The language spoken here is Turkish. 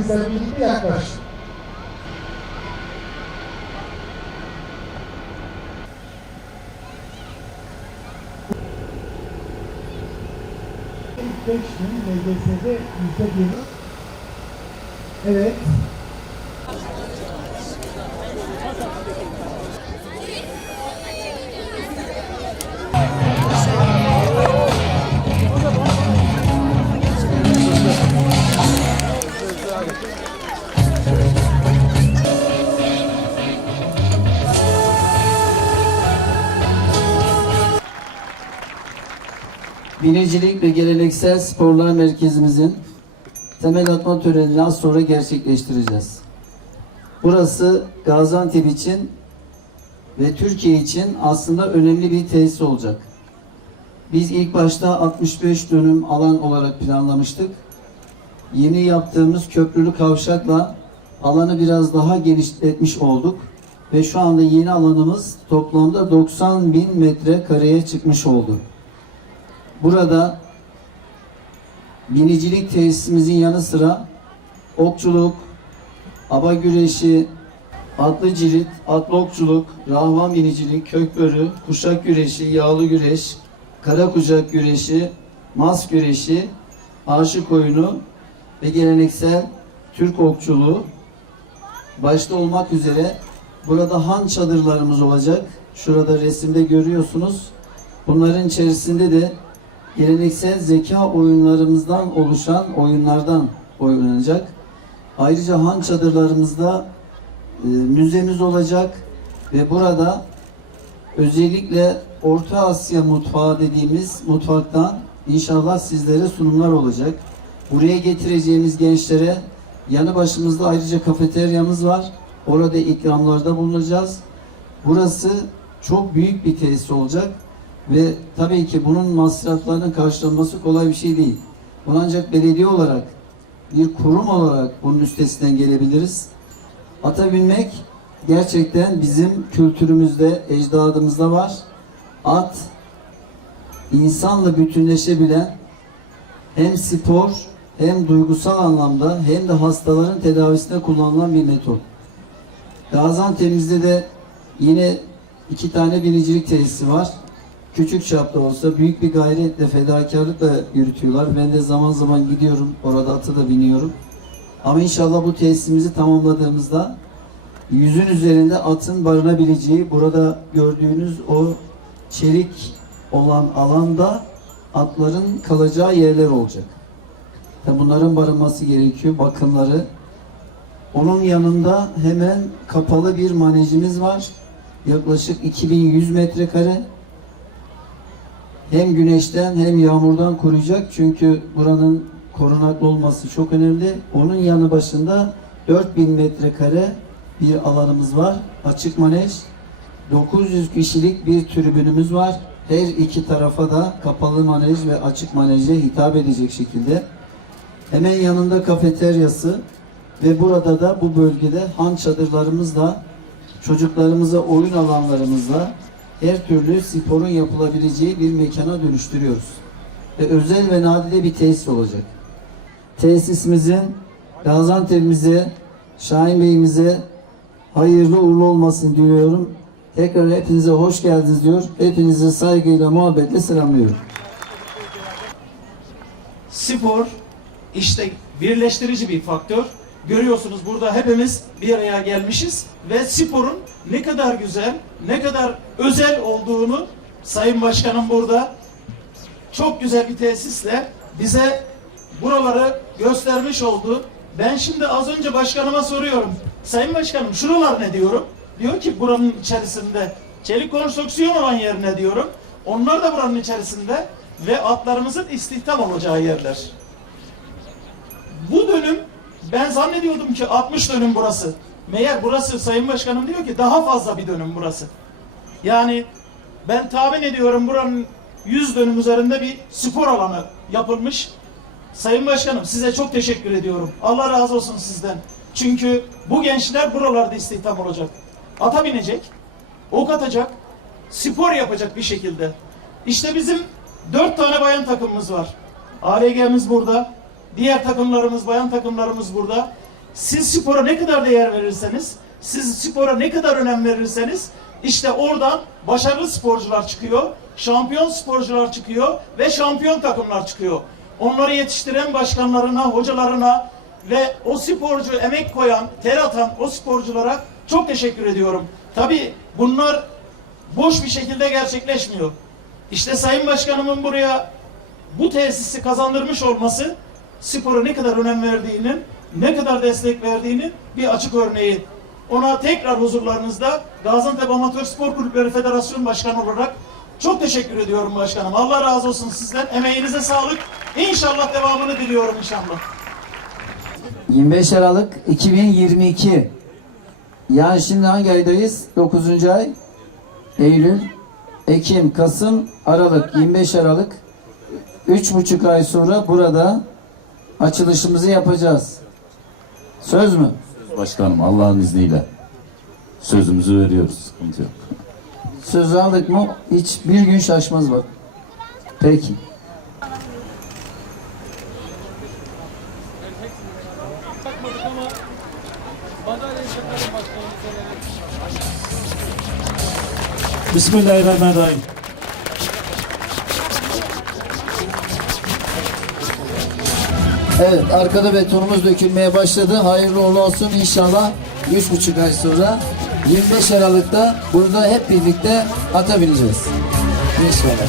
bizlerle birlikte yaklaştı. İlk beş gün LGS'de yüzde bir. Evet. Binicilik ve Geleneksel Sporlar Merkezimizin temel atma törenini az sonra gerçekleştireceğiz. Burası Gaziantep için ve Türkiye için aslında önemli bir tesis olacak. Biz ilk başta 65 dönüm alan olarak planlamıştık. Yeni yaptığımız köprülü kavşakla alanı biraz daha genişletmiş olduk. Ve şu anda yeni alanımız toplamda 90 bin metre kareye çıkmış oldu. Burada binicilik tesisimizin yanı sıra okçuluk, aba güreşi, atlı cirit, atlı okçuluk, rahvan binicilik, kökbörü, kuşak güreşi, yağlı güreş, kara kucak güreşi, mas güreşi, aşık oyunu ve geleneksel Türk okçuluğu başta olmak üzere burada han çadırlarımız olacak. Şurada resimde görüyorsunuz. Bunların içerisinde de geleneksel zeka oyunlarımızdan oluşan oyunlardan oynanacak. Ayrıca han çadırlarımızda e, müzemiz olacak ve burada özellikle Orta Asya mutfağı dediğimiz mutfaktan inşallah sizlere sunumlar olacak. Buraya getireceğimiz gençlere yanı başımızda ayrıca kafeteryamız var. Orada ikramlarda bulunacağız. Burası çok büyük bir tesis olacak ve tabii ki bunun masraflarının karşılanması kolay bir şey değil. Bunu ancak belediye olarak bir kurum olarak bunun üstesinden gelebiliriz. Ata binmek gerçekten bizim kültürümüzde, ecdadımızda var. At insanla bütünleşebilen hem spor hem duygusal anlamda hem de hastaların tedavisinde kullanılan bir metot. Gaziantep'imizde de yine iki tane binicilik tesisi var. Küçük çapta olsa büyük bir gayretle, fedakarlıkla yürütüyorlar. Ben de zaman zaman gidiyorum, orada atı da biniyorum. Ama inşallah bu tesisimizi tamamladığımızda yüzün üzerinde atın barınabileceği, burada gördüğünüz o çelik olan alanda atların kalacağı yerler olacak. Bunların barınması gerekiyor, bakımları. Onun yanında hemen kapalı bir manejimiz var. Yaklaşık 2100 metrekare. Hem güneşten hem yağmurdan koruyacak. Çünkü buranın korunaklı olması çok önemli. Onun yanı başında 4000 metrekare bir alanımız var. Açık manej. 900 kişilik bir tribünümüz var. Her iki tarafa da kapalı manej ve açık maneje hitap edecek şekilde. Hemen yanında kafeteryası ve burada da bu bölgede han çadırlarımızla çocuklarımıza oyun alanlarımızla her türlü sporun yapılabileceği bir mekana dönüştürüyoruz. Ve özel ve nadide bir tesis olacak. Tesisimizin Gaziantep'imize, Şahin Bey'imize hayırlı uğurlu olmasını diliyorum. Tekrar hepinize hoş geldiniz diyor. Hepinizi saygıyla, muhabbetle selamlıyorum. spor işte birleştirici bir faktör. Görüyorsunuz burada hepimiz bir araya gelmişiz ve sporun ne kadar güzel, ne kadar özel olduğunu Sayın Başkanım burada çok güzel bir tesisle bize buraları göstermiş oldu. Ben şimdi az önce başkanıma soruyorum. Sayın Başkanım şuralar ne diyorum? Diyor ki buranın içerisinde çelik konstrüksiyon olan yer ne diyorum. Onlar da buranın içerisinde ve atlarımızın istihdam olacağı yerler. Bu dönüm ben zannediyordum ki 60 dönüm burası. Meğer burası Sayın Başkanım diyor ki daha fazla bir dönüm burası. Yani ben tahmin ediyorum buranın 100 dönüm üzerinde bir spor alanı yapılmış. Sayın Başkanım size çok teşekkür ediyorum. Allah razı olsun sizden. Çünkü bu gençler buralarda istihdam olacak. Ata binecek, ok atacak, spor yapacak bir şekilde. İşte bizim dört tane bayan takımımız var. ARG'miz burada. Diğer takımlarımız, bayan takımlarımız burada. Siz spora ne kadar değer verirseniz, siz spora ne kadar önem verirseniz işte oradan başarılı sporcular çıkıyor, şampiyon sporcular çıkıyor ve şampiyon takımlar çıkıyor. Onları yetiştiren başkanlarına, hocalarına ve o sporcu emek koyan, ter atan o sporculara çok teşekkür ediyorum. Tabii bunlar boş bir şekilde gerçekleşmiyor. İşte Sayın Başkanımın buraya bu tesisi kazandırmış olması spora ne kadar önem verdiğinin, ne kadar destek verdiğinin bir açık örneği. Ona tekrar huzurlarınızda Gaziantep Amatör Spor Kulüpleri Federasyon Başkanı olarak çok teşekkür ediyorum başkanım. Allah razı olsun sizden. Emeğinize sağlık. İnşallah devamını diliyorum inşallah. 25 Aralık 2022. Yani şimdi hangi aydayız? 9. ay. Eylül, Ekim, Kasım, Aralık. 25 Aralık. 3,5 ay sonra burada açılışımızı yapacağız. Söz mü? Başkanım Allah'ın izniyle sözümüzü veriyoruz. Sıkıntı yok. Söz aldık mı hiç bir gün şaşmaz bak. Peki. Bismillahirrahmanirrahim. Evet arkada betonumuz dökülmeye başladı. Hayırlı uğurlu olsun inşallah 3,5 ay sonra 25 Aralık'ta burada hep birlikte ata. İnşallah.